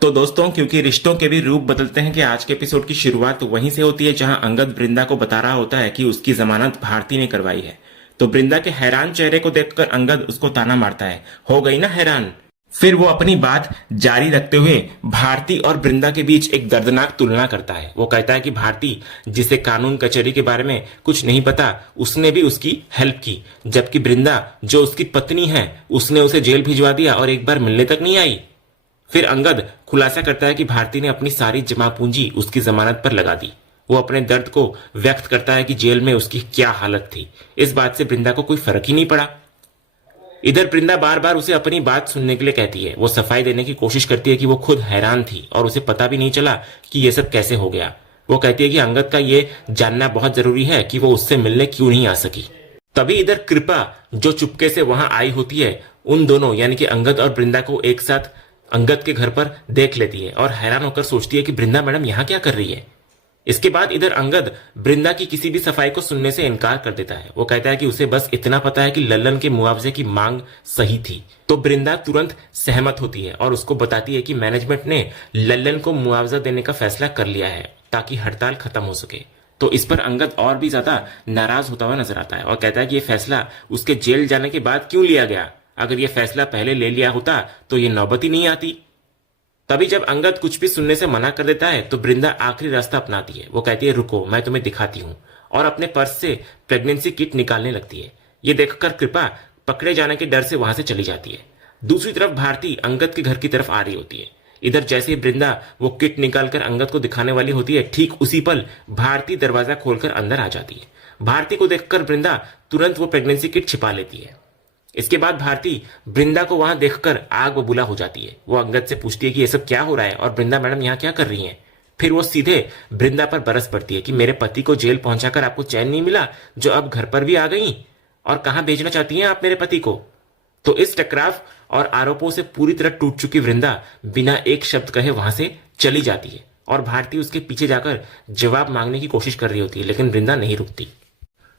तो दोस्तों, क्योंकि रिश्तों के भी रूप बदलते हैं कि आज के एपिसोड की शुरुआत वहीं से होती है जहां अंगद वृंदा को बता रहा होता है कि उसकी जमानत भारती ने करवाई है। तो वृंदा के हैरान चेहरे को देखकर अंगद उसको ताना मारता है, हो गई ना हैरान। फिर वो अपनी बात जारी रखते हुए भारती और वृंदा के बीच एक दर्दनाक तुलना करता है। वो कहता है कि भारती, जिसे कानून कचहरी के बारे में कुछ नहीं पता, उसने भी उसकी हेल्प की, जबकि वृंदा, जो उसकी पत्नी है, उसने उसे जेल भिजवा दिया और एक बार मिलने तक नहीं आई। फिर अंगद खुलासा करता है कि भारती ने अपनी सारी जमा पूंजी उसकी जमानत पर लगा दी। वो अपने दर्द को व्यक्त करता है कि जेल में उसकी क्या हालत थी। इस बात से वृंदा को कोई फर्क ही नहीं पड़ा। इधर वृंदा बार बार उसे अपनी बात सुनने के लिए कहती है। वो सफाई देने की कोशिश करती है कि वो खुद हैरान थी और उसे पता भी नहीं चला कि ये सब कैसे हो गया। वो कहती है कि अंगद का ये जानना बहुत जरूरी है कि वो उससे मिलने क्यों नहीं आ सकी। तभी इधर कृपा, जो चुपके से वहां आई होती है, उन दोनों यानी कि अंगद और वृंदा को एक साथ अंगद के घर पर देख लेती है और हैरान होकर सोचती है कि वृंदा मैडम यहाँ क्या कर रही है। इसके बाद इधर अंगद वृंदा की किसी भी सफाई को सुनने से इनकार कर देता है। वो कहता है कि उसे बस इतना पता है कि लल्लन के मुआवजे की मांग सही थी। तो वृंदा तुरंत सहमत होती है और उसको बताती है कि मैनेजमेंट ने लल्लन को मुआवजा देने का फैसला कर लिया है ताकि हड़ताल खत्म हो सके। तो इस पर अंगद और भी ज्यादा नाराज होता हुआ नजर आता है और कहता है कि यह फैसला उसके जेल जाने के बाद क्यों लिया गया। अगर यह फैसला पहले ले लिया होता तो ये नौबत ही नहीं आती। तभी जब अंगद कुछ भी सुनने से मना कर देता है तो वृंदा आखिरी रास्ता अपनाती है। वो कहती है, रुको, मैं तुम्हें दिखाती हूँ, और अपने पर्स से प्रेगनेंसी किट निकालने लगती है। ये देखकर कृपा पकड़े जाने के डर से वहां से चली जाती है। दूसरी तरफ भारती अंगद के घर की तरफ आ रही होती है। इधर जैसे ही वृंदा वो किट निकालकर अंगद को दिखाने वाली होती है, ठीक उसी पल भारती दरवाजा खोलकर अंदर आ जाती है। भारती को देखकर वृंदा तुरंत वो प्रेगनेंसी किट छिपा लेती है। इसके बाद भारती वृंदा को वहां देखकर आग बबूला हो जाती है। वो अंगद से पूछती है कि ये सब क्या हो रहा है और वृंदा मैडम यहाँ क्या कर रही हैं। फिर वो सीधे वृंदा पर बरस पड़ती है कि मेरे पति को जेल पहुंचाकर आपको चैन नहीं मिला, जो अब घर पर भी आ गई, और कहां भेजना चाहती हैं आप मेरे पति को। तो इस टकराव और आरोपों से पूरी तरह टूट चुकी वृंदा बिना एक शब्द कहे वहां से चली जाती है और भारती उसके पीछे जाकर जवाब मांगने की कोशिश कर रही होती है, लेकिन वृंदा नहीं रुकती।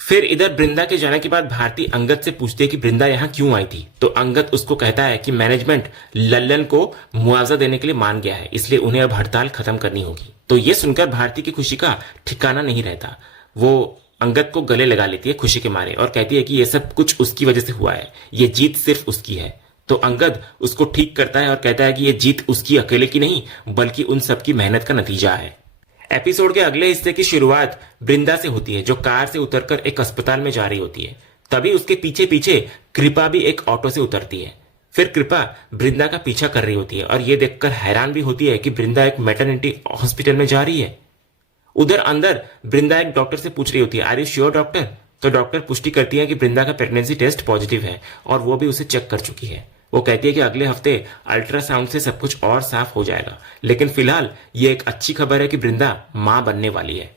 फिर इधर वृंदा के जाने के बाद भारती अंगद से पूछती है कि वृंदा यहाँ क्यों आई थी। तो अंगद उसको कहता है कि मैनेजमेंट लल्लन को मुआवजा देने के लिए मान गया है, इसलिए उन्हें अब हड़ताल खत्म करनी होगी। तो ये सुनकर भारती की खुशी का ठिकाना नहीं रहता। वो अंगद को गले लगा लेती है खुशी के मारे और कहती है कि ये सब कुछ उसकी वजह से हुआ है, ये जीत सिर्फ उसकी है। तो अंगद उसको ठीक करता है और कहता है कि ये जीत उसकी अकेले की नहीं, बल्कि उन सबकी मेहनत का नतीजा है। एपिसोड के अगले हिस्से की शुरुआत वृंदा से होती है, जो कार से उतरकर एक अस्पताल में जा रही होती है। तभी उसके पीछे पीछे कृपा भी एक ऑटो से उतरती है। फिर कृपा वृंदा का पीछा कर रही होती है और यह देखकर हैरान भी होती है कि वृंदा एक मैटरनिटी हॉस्पिटल में जा रही है। उधर अंदर वृंदा एक डॉक्टर से पूछ रही होती है, आर यू श्योर डॉक्टर। तो डॉक्टर पुष्टि करती है कि वृंदा का प्रेगनेंसी टेस्ट पॉजिटिव है और वो भी उसे चेक कर चुकी है। वो कहती है कि अगले हफ्ते अल्ट्रासाउंड से सब कुछ और साफ हो जाएगा, लेकिन फिलहाल ये एक अच्छी खबर है कि वृंदा मां बनने वाली है।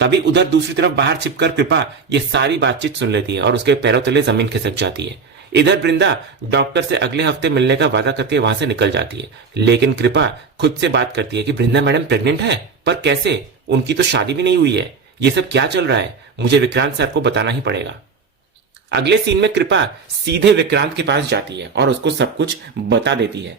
तभी उधर दूसरी तरफ बाहर छिपकर कृपा ये सारी बातचीत सुन लेती है और उसके पैरों तले जमीन खिसक जाती है। इधर वृंदा डॉक्टर से अगले हफ्ते मिलने का वादा करके वहां से निकल जाती है, लेकिन कृपा खुद से बात करती है कि वृंदा मैडम प्रेग्नेंट है, पर कैसे, उनकी तो शादी भी नहीं हुई है, ये सब क्या चल रहा है, मुझे विक्रांत सर को बताना ही पड़ेगा। अगले सीन में कृपा सीधे विक्रांत के पास जाती है और उसको सब कुछ बता देती है।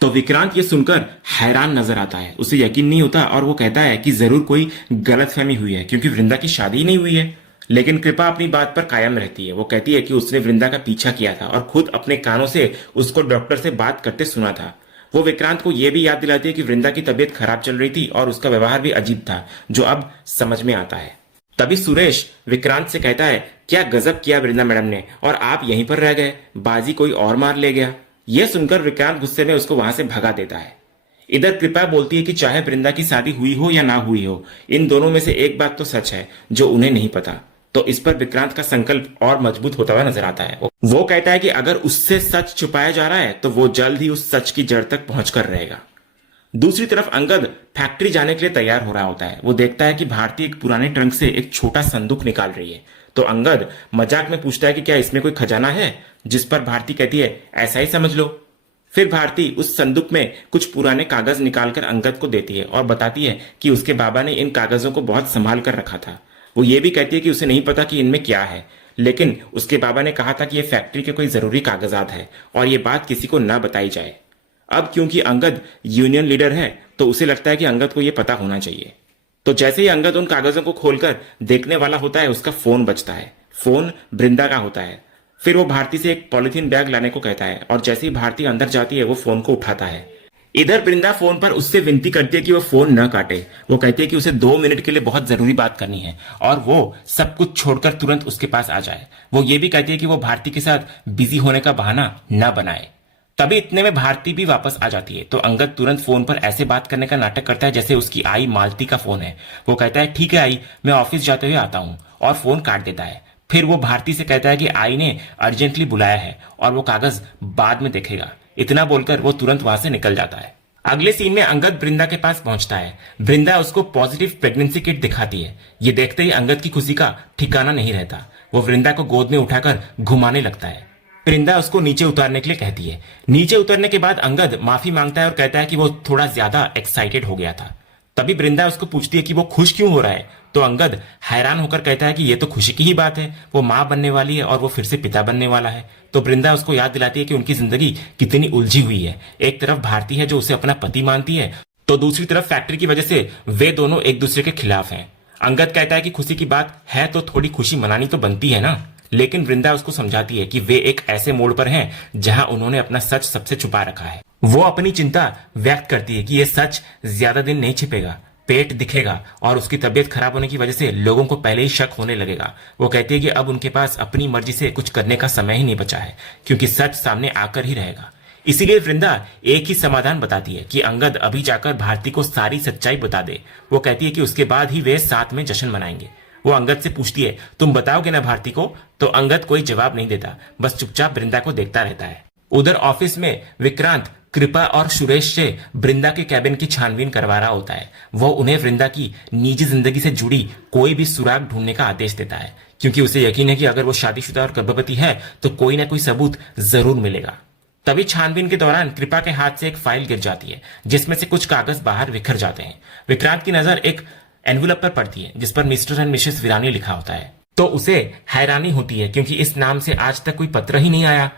तो विक्रांत ये सुनकर हैरान नजर आता है, उसे यकीन नहीं होता और वो कहता है कि जरूर कोई गलतफहमी हुई है क्योंकि वृंदा की शादी ही नहीं हुई है। लेकिन कृपा अपनी बात पर कायम रहती है। वो कहती है कि उसने वृंदा का पीछा किया था और खुद अपने कानों से उसको डॉक्टर से बात करते सुना था। वो विक्रांत को यह भी याद दिलाती है कि वृंदा की तबीयत खराब चल रही थी और उसका व्यवहार भी अजीब था, जो अब समझ में आता है। तभी सुरेश विक्रांत से कहता है, क्या गजब किया वृंदा मैडम ने, और आप यहीं पर रह गए, बाजी कोई और मार ले गया। यह सुनकर विक्रांत गुस्से में उसको वहां से भगा देता है। इधर कृपा बोलती है कि चाहे वृंदा की शादी हुई हो या ना हुई हो, इन दोनों में से एक बात तो सच है जो उन्हें नहीं पता। तो इस पर विक्रांत का संकल्प और मजबूत होता हुआ नजर आता है। वो कहता है कि अगर उससे सच छुपाया जा रहा है तो वो जल्द ही उस सच की जड़ तक पहुंचकर रहेगा। दूसरी तरफ अंगद फैक्ट्री जाने के लिए तैयार हो रहा होता है। वो देखता है कि भारती एक पुराने ट्रंक से एक छोटा संदूक निकाल रही है। तो अंगद मजाक में पूछता है कि क्या इसमें कोई खजाना है, जिस पर भारती कहती है, ऐसा ही समझ लो। फिर भारती उस संदूक में कुछ पुराने कागज निकालकर अंगद को देती है और बताती है कि उसके बाबा ने इन कागजों को बहुत संभाल कर रखा था। वो ये भी कहती है कि उसे नहीं पता कि इनमें क्या है, लेकिन उसके बाबा ने कहा था कि ये फैक्ट्री के कोई जरूरी कागजात है और ये बात किसी को ना बताई जाए। अब क्योंकि अंगद यूनियन लीडर है तो उसे लगता है कि अंगद को यह पता होना चाहिए। तो जैसे ही अंगद उन कागजों को खोलकर देखने वाला होता है, उसका फोन बजता है। फोन बृंदा का होता है। फिर वो भारती से एक पॉलिथीन बैग लाने को कहता है और जैसे ही भारती अंदर जाती है वो फोन को उठाता है। इधर बृंदा फोन पर उससे विनती करती है कि वो फोन न काटे। वो कहती है कि उसे 2 मिनट के लिए बहुत जरूरी बात करनी है और वो सब कुछ छोड़कर तुरंत उसके पास आ जाए। वो ये भी कहती है कि वो भारती के साथ बिजी होने का बहाना न बनाए। तभी इतने में भारती भी वापस आ जाती है तो अंगद तुरंत फोन पर ऐसे बात करने का नाटक करता है जैसे उसकी आई मालती का फोन है। वो कहता है ठीक है आई, मैं ऑफिस जाते हुए आता हूँ, और फोन काट देता है। फिर वो भारती से कहता है कि आई ने अर्जेंटली बुलाया है और वो कागज बाद में देखेगा। इतना बोलकर वो तुरंत वहां से निकल जाता है। अगले सीन में अंगद बृंदा के पास पहुंचता है। बृंदा उसको पॉजिटिव प्रेगनेंसी किट दिखाती है। ये देखते ही अंगद की खुशी का ठिकाना नहीं रहता। वो बृंदा को गोद में उठाकर घुमाने लगता है। बृंदा उसको नीचे उतारने के लिए कहती है। नीचे उतरने के बाद अंगद माफी मांगता है और कहता है कि वो थोड़ा ज्यादा एक्साइटेड हो गया था। तभी बृंदा उसको पूछती है कि वो खुश क्यों हो रहा है, तो अंगद हैरान होकर कहता है कि ये तो खुशी की ही बात है, वो माँ बनने वाली है और वो फिर से पिता बनने वाला है। तो बृंदा उसको याद दिलाती है कि उनकी जिंदगी कितनी उलझी हुई है। एक तरफ भारती है जो उसे अपना पति मानती है, तो दूसरी तरफ फैक्ट्री की वजह से वे दोनों एक दूसरे के खिलाफ हैं। अंगद कहता है कि खुशी की बात है तो थोड़ी खुशी मनानी तो बनती है ना, लेकिन वृंदा उसको समझाती है कि वे एक ऐसे मोड़ पर हैं जहां उन्होंने अपना सच सबसे छुपा रखा है। वो अपनी चिंता व्यक्त करती है कि यह सच ज्यादा दिन नहीं छिपेगा, पेट दिखेगा और उसकी तबीयत खराब होने की वजह से लोगों को पहले ही शक होने लगेगा। वो कहती है कि अब उनके पास अपनी मर्जी से कुछ करने का समय ही नहीं बचा है, क्योंकि सच सामने आकर ही रहेगा। इसीलिए वृंदा एक ही समाधान बताती है कि अंगद अभी जाकर भारती को सारी सच्चाई बता दे। वो कहती है कि उसके बाद ही वे साथ में जश्न मनाएंगे। वो अंगद से पूछती है तुम बताओगे ना भारती को, तो अंगद कोई जवाब नहीं देता, बस चुपचाप वृंदा को देखता रहता है। उधर ऑफिस में विक्रांत कृपा और सुरेश से वृंदा के कैबिन की छानबीन करवा रहा होता है। वो उन्हें वृंदा की निजी जिंदगी से जुड़ी कोई भी सुराग ढूंढने का आदेश देता है, क्योंकि उसे यकीन है कि अगर वो शादीशुदा और गर्भवती है तो कोई ना कोई सबूत जरूर मिलेगा। तभी छानबीन के दौरान कृपा के हाथ से एक फाइल गिर जाती है जिसमें से कुछ कागज बाहर बिखर जाते हैं। विक्रांत की नजर एक एनवेलप पर पड़ती है जिस पर मिस्टर एंड मिसेस विरानी लिखा होता है, तो उसे हैरानी होती है क्योंकि इस नाम से आज तक कोई पत्र ही नहीं आया।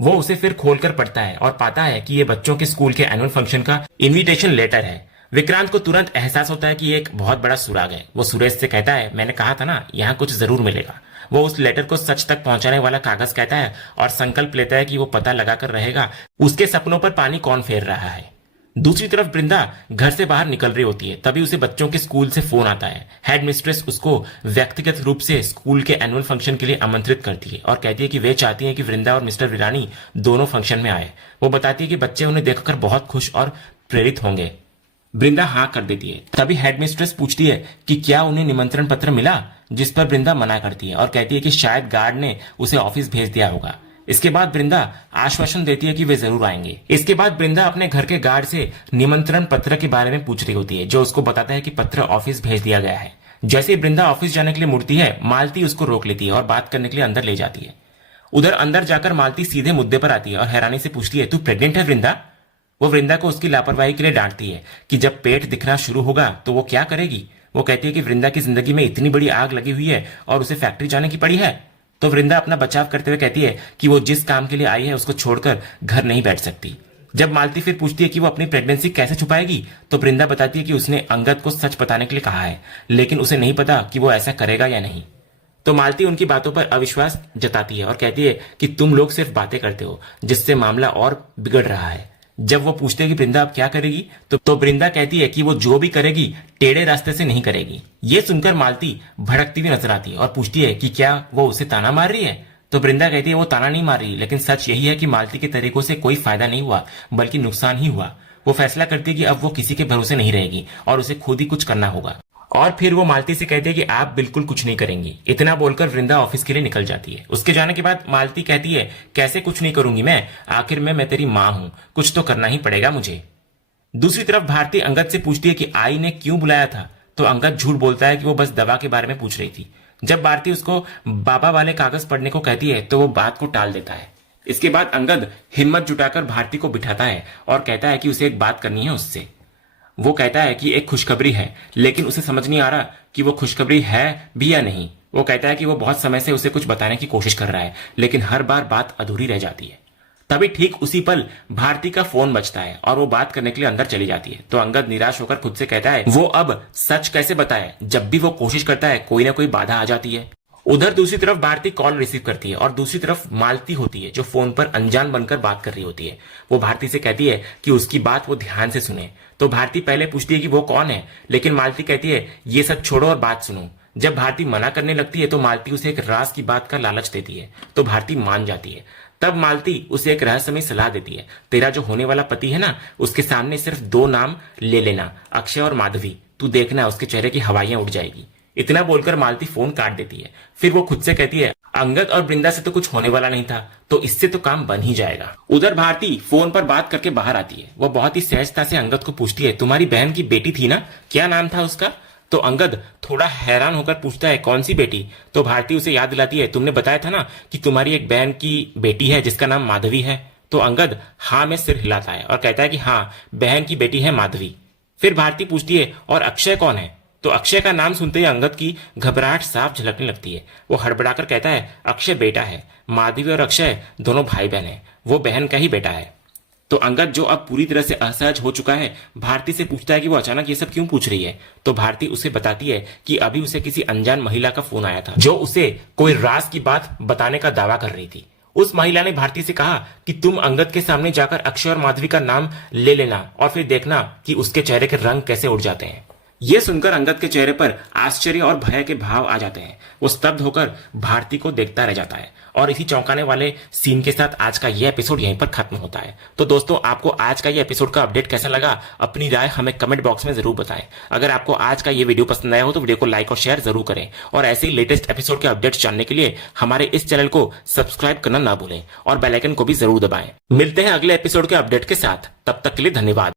वो उसे फिर खोलकर पढ़ता है और पाता है कि ये बच्चों के स्कूल के एनुअल फंक्शन का इनविटेशन लेटर है। विक्रांत को तुरंत एहसास होता है कि ये एक बहुत बड़ा सुराग है। वो सुरेश से कहता है मैंने कहा था ना यहाँ कुछ जरूर मिलेगा। वो उस लेटर को सच तक पहुंचाने वाला कागज कहता है और संकल्प लेता है कि वो पता लगाकर रहेगा उसके सपनों पर पानी कौन फेर रहा है। दूसरी तरफ वृंदा घर से बाहर निकल रही होती है, तभी उसे बच्चों के स्कूल से फोन आता है। हेड मिस्ट्रेस उसको व्यक्तिगत रूप से स्कूल के एनुअल फंक्शन के लिए आमंत्रित करती है और कहती है कि वे चाहती हैं कि वृंदा और मिस्टर विरानी दोनों फंक्शन में आए। वो बताती है कि बच्चे उन्हें देखकर बहुत खुश और प्रेरित होंगे। वृंदा हाँ कर देती है। तभी हेड मिस्ट्रेस पूछती है कि क्या उन्हें निमंत्रण पत्र मिला, जिस पर वृंदा मना करती है और कहती है कि शायद गार्ड ने उसे ऑफिस भेज दिया होगा। इसके बाद वृंदा आश्वासन देती है कि वे जरूर आएंगे। इसके बाद वृंदा अपने घर के गार्ड से निमंत्रण पत्र के बारे में पूछ रही होती है, जो उसको बताता है कि पत्र ऑफिस भेज दिया गया है। जैसे ही वृंदा ऑफिस जाने के लिए मुड़ती है, मालती उसको रोक लेती है और बात करने के लिए अंदर ले जाती है। उधर अंदर जाकर मालती सीधे मुद्दे पर आती है और हैरानी से पूछती है तू प्रेग्नेंट है वृंदा? वो वृंदा को उसकी लापरवाही के लिए डांटती है कि जब पेट दिखना शुरू होगा तो वो क्या करेगी। वो कहती है कि वृंदा की जिंदगी में इतनी बड़ी आग लगी हुई है और उसे फैक्ट्री जाने की पड़ी है। तो वृंदा अपना बचाव करते हुए कहती है कि वो जिस काम के लिए आई है उसको छोड़कर घर नहीं बैठ सकती। जब मालती फिर पूछती है कि वो अपनी प्रेगनेंसी कैसे छुपाएगी, तो वृंदा बताती है कि उसने अंगद को सच बताने के लिए कहा है, लेकिन उसे नहीं पता कि वो ऐसा करेगा या नहीं। तो मालती उनकी बातों पर अविश्वास जताती है और कहती है कि तुम लोग सिर्फ बातें करते हो, जिससे मामला और बिगड़ रहा है। जब वो पूछते हैं कि वृंदा अब क्या करेगी, तो वृंदा कहती है कि वो जो भी करेगी टेढ़े रास्ते से नहीं करेगी। ये सुनकर मालती भड़कती हुई नजर आती है और पूछती है कि क्या वो उसे ताना मार रही है। तो वृंदा कहती है वो ताना नहीं मार रही, लेकिन सच यही है कि मालती के तरीकों से कोई फायदा नहीं हुआ बल्कि नुकसान ही हुआ। वो फैसला करती है कि अब वो किसी के भरोसे नहीं रहेगी और उसे खुद ही कुछ करना होगा। और फिर वो मालती से कहती है कि आप बिल्कुल कुछ नहीं करेंगी। इतना बोलकर वृंदा ऑफिस के लिए निकल जाती है। उसके जाने के बाद मालती कहती है कैसे कुछ नहीं करूंगी मैं, आखिर मैं तेरी माँ हूं, कुछ तो करना ही पड़ेगा मुझे। दूसरी तरफ भारती अंगद से पूछती है कि आई ने क्यों बुलाया था, तो अंगद झूठ बोलता है कि वो बस दवा के बारे में पूछ रही थी। जब भारती उसको बाबा वाले कागज पढ़ने को कहती है तो वो बात को टाल देता है। इसके बाद अंगद हिम्मत जुटाकर भारती को बिठाता है और कहता है कि उसे एक बात करनी है उससे। वो कहता है कि एक खुशखबरी है, लेकिन उसे समझ नहीं आ रहा कि वो खुशखबरी है भी या नहीं। वो कहता है कि वो बहुत समय से उसे कुछ बताने की कोशिश कर रहा है, लेकिन हर बार बात अधूरी रह जाती है। तभी ठीक उसी पल भारती का फोन बजता है और वो बात करने के लिए अंदर चली जाती है। तो अंगद निराश होकर खुद से कहता है वो अब सच कैसे बताए, जब भी वो कोशिश करता है कोई ना कोई बाधा आ जाती है। उधर दूसरी तरफ भारती कॉल रिसीव करती है और दूसरी तरफ मालती होती है जो फोन पर अनजान बनकर बात कर रही होती है। वो भारती से कहती है कि उसकी बात वो ध्यान से सुने। तो भारती पहले पूछती है कि वो कौन है, लेकिन मालती कहती है ये सब छोड़ो और बात सुनो। जब भारती मना करने लगती है तो मालती उसे एक राज की बात का लालच देती है, तो भारती मान जाती है। तब मालती उसे एक रहस्यमयी सलाह देती है, तेरा जो होने वाला पति है ना, उसके सामने सिर्फ 2 नाम ले लेना, अक्षय और माधवी। तू देखना उसके चेहरे की हवाइयां उड़ जाएगी। इतना बोलकर मालती फोन काट देती है। फिर वो खुद से कहती है अंगद और वृंदा से तो कुछ होने वाला नहीं था, तो इससे तो काम बन ही जाएगा। उधर भारती फोन पर बात करके बाहर आती है। वो बहुत ही सहजता से अंगद को पूछती है तुम्हारी बहन की बेटी थी ना, क्या नाम था उसका? तो अंगद थोड़ा हैरान होकर पूछता है कौन सी बेटी? तो भारती उसे याद दिलाती है तुमने बताया था ना कि तुम्हारी एक बहन की बेटी है जिसका नाम माधवी है। तो अंगद हाँ में सिर हिलाता है और कहता है कि हाँ, बहन की बेटी है माधवी। फिर भारती पूछती है और अक्षय कौन है? तो अक्षय का नाम सुनते ही अंगद की घबराहट साफ झलकने लगती है। वो हड़बड़ाकर कहता है अक्षय बेटा है, माधवी और अक्षय दोनों भाई बहन हैं, वो बहन का ही बेटा है। तो अंगद जो अब पूरी तरह से असहज हो चुका है, भारती से पूछता है कि वो अचानक ये सब क्यों पूछ रही है। तो भारती उसे बताती है कि अभी उसे किसी अनजान महिला का फोन आया था जो उसे कोई राज की बात बताने का दावा कर रही थी। उस महिला ने भारती से कहा कि तुम अंगद के सामने जाकर अक्षय और माधवी का नाम ले लेना और फिर देखना कि उसके चेहरे के रंग कैसे उड़ जाते हैं। ये सुनकर अंगद के चेहरे पर आश्चर्य और भय के भाव आ जाते हैं। वो स्तब्ध होकर भारती को देखता रह जाता है और इसी चौंकाने वाले सीन के साथ आज का ये एपिसोड यहीं पर खत्म होता है। तो दोस्तों, आपको आज का ये एपिसोड का अपडेट कैसा लगा, अपनी राय हमें कमेंट बॉक्स में जरूर बताएं। अगर आपको आज का ये वीडियो पसंद आया हो तो वीडियो को लाइक और शेयर जरूर करें और ऐसे ही लेटेस्ट एपिसोड के अपडेट्स जानने के लिए हमारे इस चैनल को सब्सक्राइब करना ना भूलें और बेल आइकन को भी जरूर दबाएं। मिलते हैं अगले एपिसोड के अपडेट के साथ, तब तक के लिए धन्यवाद।